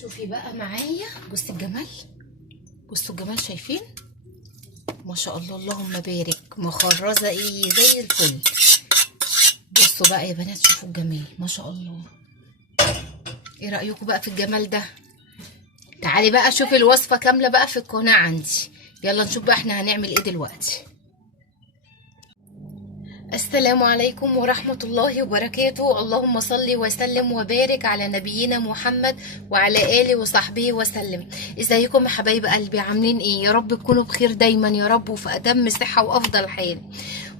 شوفي بقى معايا، بصي الجمال، بصوا الجمال، شايفين؟ ما شاء الله اللهم بارك، مخرزه ايه زي الفل. بصوا بقى يا بنات، شوفوا الجمال ما شاء الله. ايه رايكم بقى في الجمال ده؟ تعالي بقى شوفي الوصفه كامله بقى في القناه عندي. يلا نشوف بقى احنا هنعمل ايه دلوقتي. السلام عليكم ورحمة الله وبركاته. اللهم صل وسلم وبارك على نبينا محمد وعلى آله وصحبه وسلم. ازيكم يا حبايب قلبي، عاملين ايه؟ يا رب تكونوا بخير دايما يا رب، وفي أتم صحة وأفضل حال.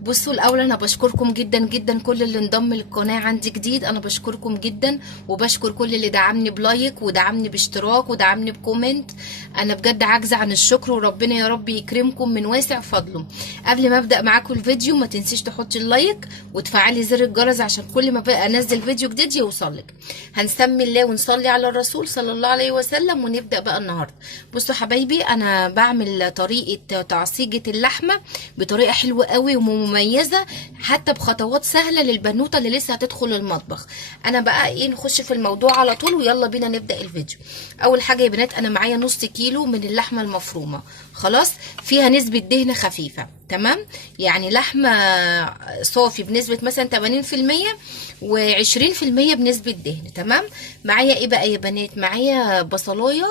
بصوا الأول أنا بشكركم جدا جدا، كل اللي انضم للقناة عندي جديد أنا بشكركم جدا، وبشكر كل اللي دعمني بلايك ودعمني باشتراك ودعمني بكومنت. أنا بجد عاجزة عن الشكر، وربنا يا رب يكرمكم من واسع فضله. قبل ما أبدأ معاكم الفيديو ما تنسيش تحطي اللايك وتفعلي زر الجرس عشان كل ما بقى انزل فيديو جديد يوصلك. هنسمي الله ونصلي على الرسول صلى الله عليه وسلم ونبدا بقى النهارده. بصوا حبايبي، انا بعمل طريقه تعصيجه اللحمه بطريقه حلوه قوي ومميزه، حتى بخطوات سهله للبنوته اللي لسه هتدخل المطبخ. انا بقى ايه، نخش في الموضوع على طول ويلا بينا نبدا الفيديو. اول حاجه يا بنات، انا معايا نص كيلو من اللحمه المفرومه، خلاص فيها نسبه دهن خفيفه، تمام؟ يعني لحمه صافي بنسبه مثلا 80% و20% بنسبه دهن، تمام؟ معايا ايه بقى يا بنات؟ معايا بصلايه،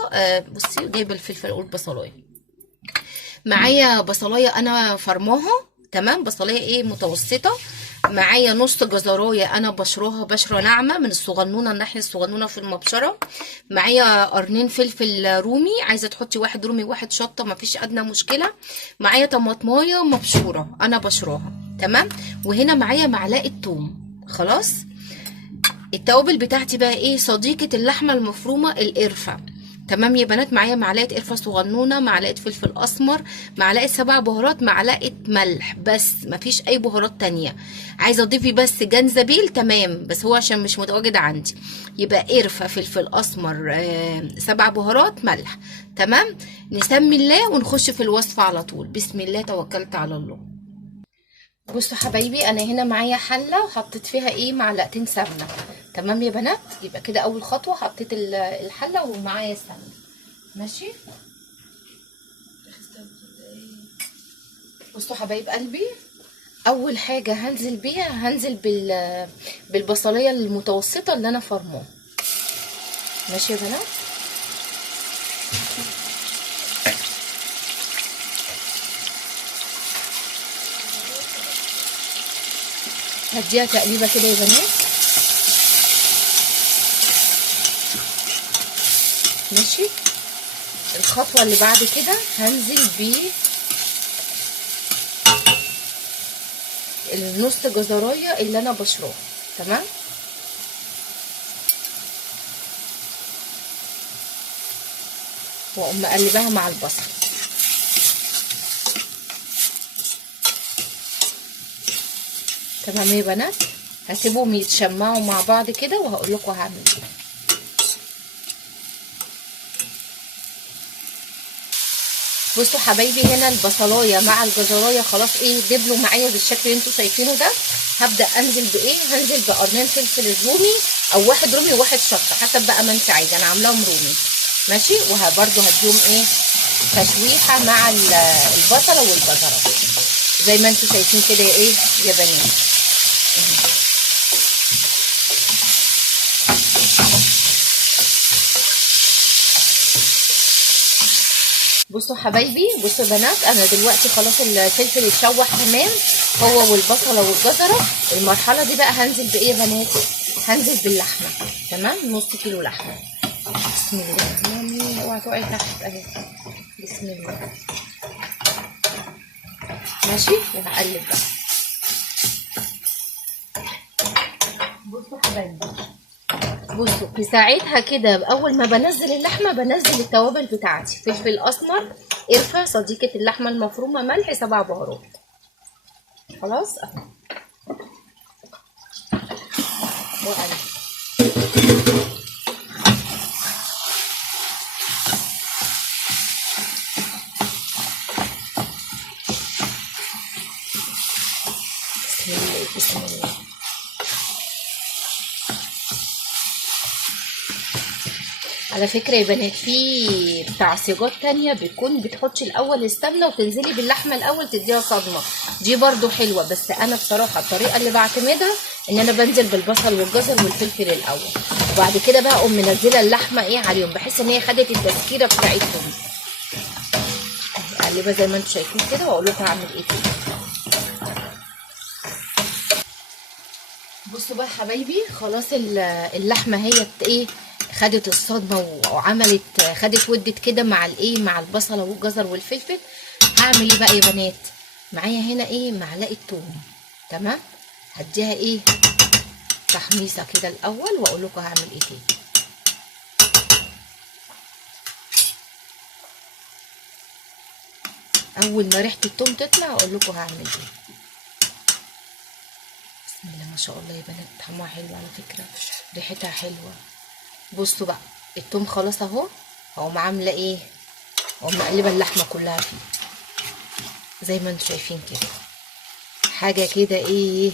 بصي جايبه الفلفل، اقول بصلايه. معايا بصلايه انا فرماها، تمام؟ بصلايه ايه، متوسطه. معايا نص جزرايه انا بشراها بشره ناعمه من الصغنونه، الناحيه الصغنونه في المبشره. معايا قرنين فلفل رومي، عايزه تحطي واحد رومي واحد شطه مفيش ادنى مشكله. معايا طماطمايه مبشوره انا بشراها، تمام؟ وهنا معايا معلقه توم، خلاص. التوابل بتاعتي بقى ايه؟ صديقه اللحمه المفرومه القرفه، تمام يا بنات؟ معايا معلقه قرفه صغنونه، معلقه فلفل اسمر، معلقه 7 بهارات، معلقه ملح، بس مفيش اي بهارات تانية. عايزه اضيفي بس جنزبيل، تمام، بس هو عشان مش متواجد عندي. يبقى قرفه، فلفل اسمر، 7 بهارات، ملح، تمام. نسمي الله ونخش في الوصفه على طول. بسم الله توكلت على الله. بصوا حبايبي، انا هنا معايا حله وحطيت فيها ايه، معلقتين سمنه، تمام يا بنات؟ يبقى كده اول خطوه حطيت الحله ومعايا السمنه، ماشي. بصوا حبايب قلبي، اول حاجه هنزل بيها، هنزل بالبصليه المتوسطه اللي انا فرماها، ماشي يا بنات؟ هديها تقليبه كده يا بنات، ماشي. الخطوه اللي بعد كده هنزل النص جزرايه اللي انا بشراها، تمام؟ واقوم مقلباها مع البصل، تمام يا بنات؟ هسيبهم يتشمعوا مع بعض كده وهقول لكم هعمل ايه. بصوا حبايبي، هنا البصلايه مع الجزرايه خلاص ايه، دبلوا معايا بالشكل اللي انتوا شايفينه ده. هبدا انزل بايه؟ هنزل بقرنين فلفل الرومي، او واحد رومي وواحد شطه حسب بقى ما انت عايزه، انا عاملاهم رومي، ماشي. وبرده هديهم ايه، تشويحه مع البصله والجزره زي ما انتوا شايفين كده ايه يا بنات. بصوا حبايبي، بصوا بنات، انا دلوقتي خلاص الفلفل اتشوح تمام، هو والبصله والجزره. المرحله دي بقى هنزل بايه يا بنات؟ هنزل باللحمه، تمام؟ نص كيلو لحمه. بسم الله، مامي اوعي تقعي تحت اهي. بسم الله، ماشي. وهقلب بقى. بصوا حبايبي، بصوا في ساعتها كده اول ما بنزل اللحمه بنزل التوابل بتاعتي، فلفل اسمر، قرفه صديقه اللحمه المفرومه، ملح، 7 بهارات، خلاص اهو. وقلب. بسم الله بسم الله. على فكرة يا بنات، في تعصيجات تانية بتكون بتحطي الأول السمنة وتنزلي باللحمة الأول تديها صدمة، دي برضو حلوة. بس أنا بصراحة الطريقة اللي بعتمدها إن أنا بنزل بالبصل والجزر والفلفل الأول، وبعد كده بقى أقوم منزلة اللحمة إيه عليهم، بحيث إن هي خدت التسكيرة بتاعتهم. أقلبها زي ما انتوا شايفين كده، وأقول لكم هعمل إيه تاني. بصوا بقى حبايبي، خلاص اللحمه هي ايه، خدت الصدمه وعملت خدت ودت كده مع الايه، مع البصله والجزر والفلفل. هعمل ايه بقى يا بنات؟ معايا هنا ايه، معلقه توم. تمام، هديها ايه تحميصه كده الاول، واقول لكم هعمل ايه تاني. اول ما ريحه التوم تطلع اقول لكم هعمل ايه. بسم الله ما شاء الله يا بنات، طعمها حلو على فكره، ريحتها حلوه. بصوا بقى التوم خلاص اهو، اقوم عامله ايه، اقوم مقلبه اللحمه كلها فيه زي ما انتم شايفين كده، حاجه كده ايه.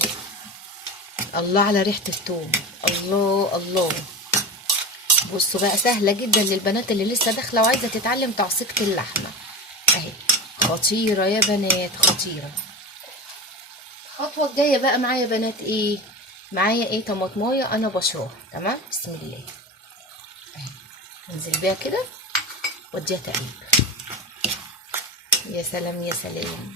الله على ريحه التوم، الله الله. بصوا بقى سهله جدا للبنات اللي لسه داخله وعايزه تتعلم تعصيقه اللحمه اهي، خطيره يا بنات خطيره. الخطوه الجايه بقى معايا بنات ايه، معايا ايه، طماطمايه انا بشراها. تمام، بسم الله اهي، انزل بيها كده واديها تقليب. يا سلام يا سلام.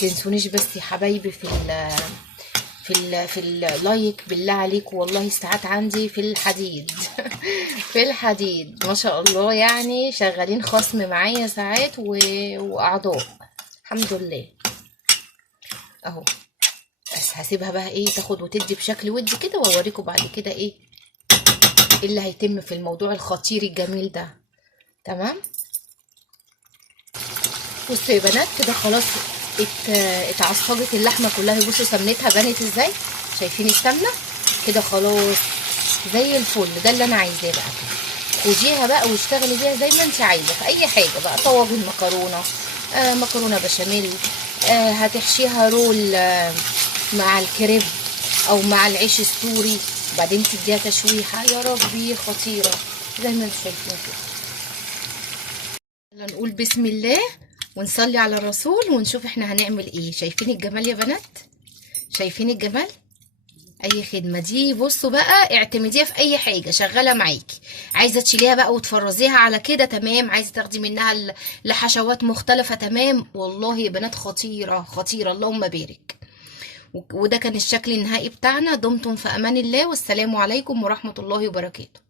تنسونيش بس يا حبايبي في اللايك بالله عليكم، والله الساعات عندي في الحديد في الحديد ما شاء الله، يعني شغالين خصم معايا ساعات واعضاء الحمد لله اهو. بس هسيبها بقى ايه تاخد وتدي بشكل ودي كده، واوريكم بعد كده ايه اللي هيتم في الموضوع الخطير الجميل ده. تمام، بصوا يا بنات كده خلاص اتعصجت اللحمه كلها. بصوا سمنتها بانت ازاي، شايفين السمنه كده خلاص زي الفل. ده اللي انا عايزاه بقى كده، خديها بقى واشتغلي بيها زي ما انت عايزه في اي حاجه بقى، طواجن مكرونه، مكرونه بشاميل، هتحشيها رول مع الكريب او مع العيش السوري، وبعدين تديها تشويحه يا ربي خطيره زي ما انتم شايفين كده. يلا نقول بسم الله ونصلي على الرسول ونشوف احنا هنعمل ايه. شايفين الجمال يا بنات، شايفين الجمال، اي خدمه دي. بصوا بقى اعتمديها في اي حاجه شغاله معاكي، عايزه تشيليها بقى وتفرزيها على كده تمام، عايزه تاخدي منها لحشوات مختلفه تمام. والله يا بنات خطيره خطيره، اللهم بارك. وده كان الشكل النهائي بتاعنا. دمتم في امان الله، والسلام عليكم ورحمه الله وبركاته.